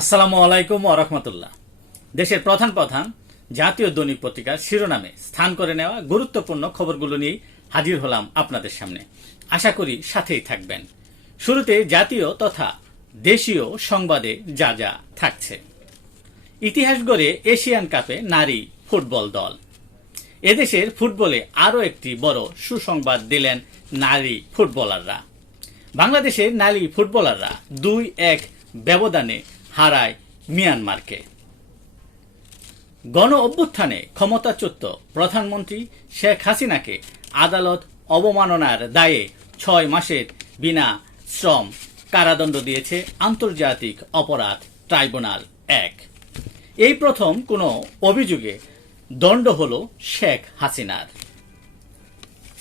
আসসালামু আলাইকুম রহমতুল্লাহ। দেশের প্রধান প্রধান জাতীয় দৈনিক পত্রিকার শিরোনামে স্থান করে নেওয়া গুরুত্বপূর্ণ খবরগুলো নিয়ে হাজির হলাম আপনাদের সামনে। আশা করি সাথেই থাকবেন। শুরুতে জাতীয় তথা দেশীয় সংবাদে যা যা থাকছে। ইতিহাস গড়ে এশিয়ান কাপে নারী ফুটবল দল। এদেশের ফুটবলে আরও একটি বড় সুসংবাদ দিলেন নারী ফুটবলাররা। বাংলাদেশের নারী ফুটবলাররা দুই এক ব্যবধানে হারায় মিয়ানমারকে। গণ অভ্যুত্থানে ক্ষমতাচ্যুত প্রধানমন্ত্রী শেখ হাসিনাকে আদালত অবমাননার দায়ে ছয় মাসের বিনা শ্রম কারাদণ্ড দিয়েছে আন্তর্জাতিক অপরাধ ট্রাইব্যুনাল এক। এই প্রথম কোনো অভিযোগে দণ্ড হল শেখ হাসিনার।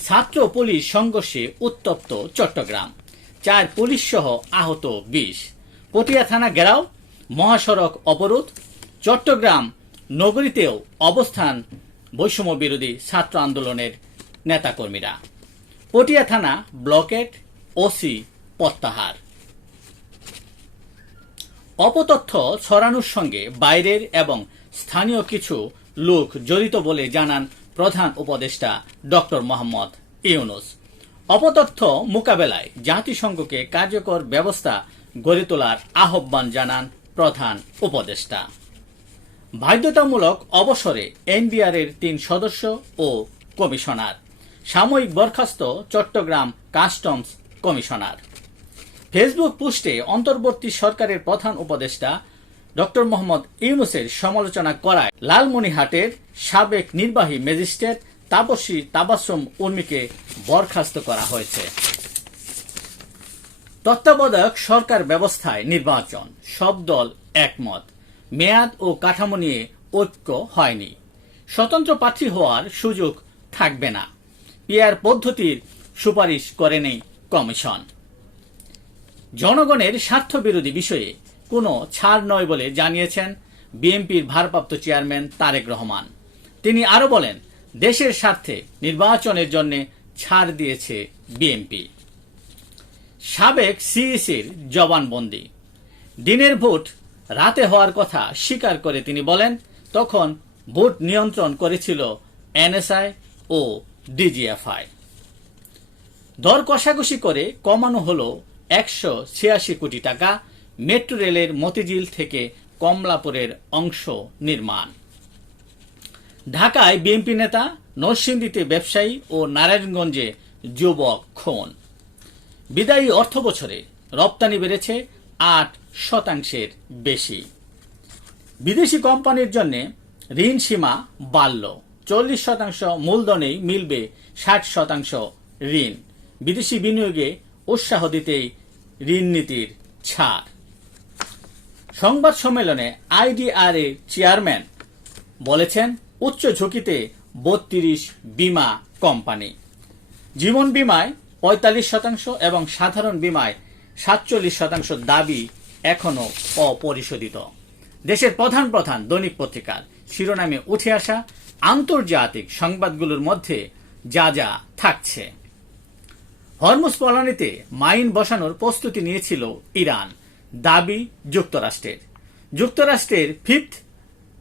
ছাত্র পুলিশ সংঘর্ষে উত্তপ্ত চট্টগ্রাম। চার পুলিশ সহ আহত বিশ। পটিয়া থানা ঘেরাও মহাসড়ক অবরোধ, চট্টগ্রাম নগরীতেও অবস্থান বৈষম্য বিরোধী ছাত্র আন্দোলনের নেতাকর্মীরা। পটিয়া থানা ব্লকেট ওসি প্রত্যাহার। অপতথ্য ছড়ানোর সঙ্গে বাইরের এবং স্থানীয় কিছু লোক জড়িত বলে জানান প্রধান উপদেষ্টা ডক্টর মোহাম্মদ ইউনুস। অপতথ্য মোকাবেলায় জাতিসংঘকে কার্যকর ব্যবস্থা গড়ে তোলার আহ্বান জানান প্রধান উপদেষ্টা। বাধ্যতামূলক অবসরে এনবিআরের তিন সদস্য ও কমিশনার। সাময়িক বরখাস্ত চট্টগ্রাম কাস্টমস কমিশনার। ফেসবুক পোস্টে অন্তর্বর্তী সরকারের প্রধান উপদেষ্টা ডক্টর মোহাম্মদ ইউনুসের সমালোচনা করায় লালমনিহাটের সাবেক নির্বাহী ম্যাজিস্ট্রেট তাপসী তাবাসম উর্মিকে বরখাস্ত করা হয়েছে। তত্ত্বাবধায়ক সরকার ব্যবস্থায় নির্বাচন। সব দল একমত। মেয়াদ ও কাঠামো নিয়ে ঐক্য হয়নি। স্বতন্ত্র প্রার্থী হওয়ার সুযোগ থাকবে না। পিয়ার পদ্ধতির সুপারিশ করেনি কমিশন। জনগণের স্বার্থ বিরোধী বিষয়ে কোনো ছাড় নয় বলে জানিয়েছেন বিএনপির ভারপ্রাপ্ত চেয়ারম্যান তারেক রহমান। তিনি আরও বলেন, দেশের স্বার্থে নির্বাচনের জন্য ছাড় দিয়েছে বিএনপি। সাবেক সিইসির জবানবন্দি। দিনের ভোট রাতে হওয়ার কথা স্বীকার করে তিনি বলেন, তখন ভোট নিয়ন্ত্রণ করেছিল এনএসআই ও ডিজিএফআই। দর কষাকষি করে কমানো হলো একশো ছিয়াশি কোটি টাকা মেট্রো রেলের মতিঝিল থেকে কমলাপুরের অংশ নির্মাণ। ঢাকায় বিএনপি নেতা নরসিংদীতে ব্যবসায়ী ও নারায়ণগঞ্জে যুবক খুন। বিদায়ী অর্থ বছরে রপ্তানি বেড়েছে আট শতাংশের বেশি। বিদেশি কোম্পানির জন্য ঋণ সীমা বাড়ল। চল্লিশ শতাংশ মূলধনেই মিলবে ষাট শতাংশ ঋণ। বিদেশি বিনিয়োগে উৎসাহ দিতেই ঋণ নীতির ছাড়। সংবাদ সম্মেলনে আইডিআর এর চেয়ারম্যান বলেছেন, উচ্চ ঝুঁকিতে বত্রিশ বিমা কোম্পানি। জীবন বিমায় পঁয়তাল্লিশ শতাংশ এবং সাধারণ বিমায় সাতচল্লিশ শতাংশ দাবি এখনও অপরিশোধিত। দেশের প্রধান প্রধান দৈনিক পত্রিকার শিরোনামে উঠে আসা আন্তর্জাতিক সংবাদগুলোর মধ্যে যা যা থাকছে। হরমুজ পলানিতে মাইন বসানোর প্রস্তুতি নিয়েছিল ইরান, দাবি যুক্তরাষ্ট্রের। যুক্তরাষ্ট্রের ফিফথ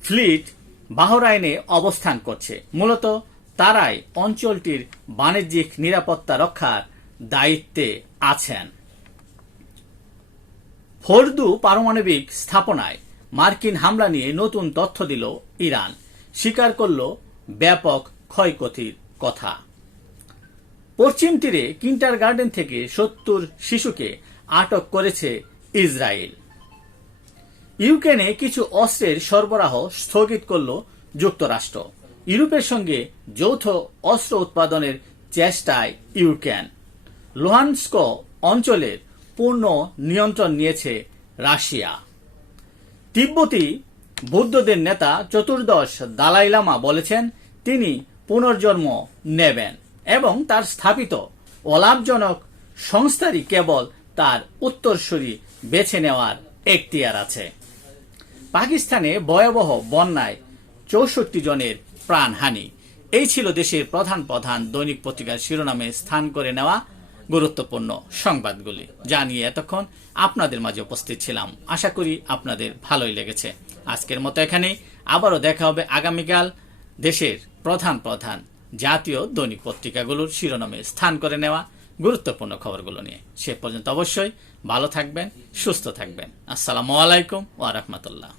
ফ্লিট বাহরাইনে অবস্থান করছে। মূলত তারাই অঞ্চলটির বাণিজ্যিক নিরাপত্তা রক্ষার দায়িত্বে আছেন। ফোরদু পারমাণবিক স্থাপনায় মার্কিন হামলা নিয়ে নতুন তথ্য দিল ইরান। স্বীকার করল ব্যাপক ক্ষয়ক্ষতির কথা। পশ্চিম তীরে কিন্টার গার্ডেন থেকে সত্তর শিশুকে আটক করেছে ইসরায়েল। ইউক্রেনে কিছু অস্ত্রের সরবরাহ স্থগিত করল যুক্তরাষ্ট্র। ইউরোপের সঙ্গে যৌথ অস্ত্র উৎপাদনের চেষ্টায় ইউক্রেন। লোহানস্ক অঞ্চলের পূর্ণ নিয়ন্ত্রণ নিয়েছে রাশিয়া। তিব্বতী বৌদ্ধদের নেতা চতুর্দশ দালাই লামা বলেছেন, তিনি পুনর্জন্ম নেবেন এবং তার স্থাপিত অলাভজনক সংস্থারই কেবল তার উত্তরসূরি বেছে নেওয়ার এখতিয়ার আছে। পাকিস্তানে ভয়াবহ বন্যায় চৌষট্টি জনের প্রাণহানি। এই ছিল দেশের প্রধান প্রধান দৈনিক পত্রিকার শিরোনামে স্থান করে নেওয়া গুরুত্বপূর্ণ সংবাদগুলি। জানিয়ে এতক্ষণ আপনাদের মাঝে উপস্থিত ছিলাম। আশা করি আপনাদের ভালোই লেগেছে। আজকের মতো এখানেই। আবারও দেখা হবে আগামীকাল দেশের প্রধান প্রধান জাতীয় দৈনিক পত্রিকাগুলোর শিরোনামে স্থান করে নেওয়া গুরুত্বপূর্ণ খবরগুলো নিয়ে। সে পর্যন্ত অবশ্যই ভালো থাকবেন, সুস্থ থাকবেন। আসসালামু আলাইকুম ওয়া রাহমাতুল্লাহ।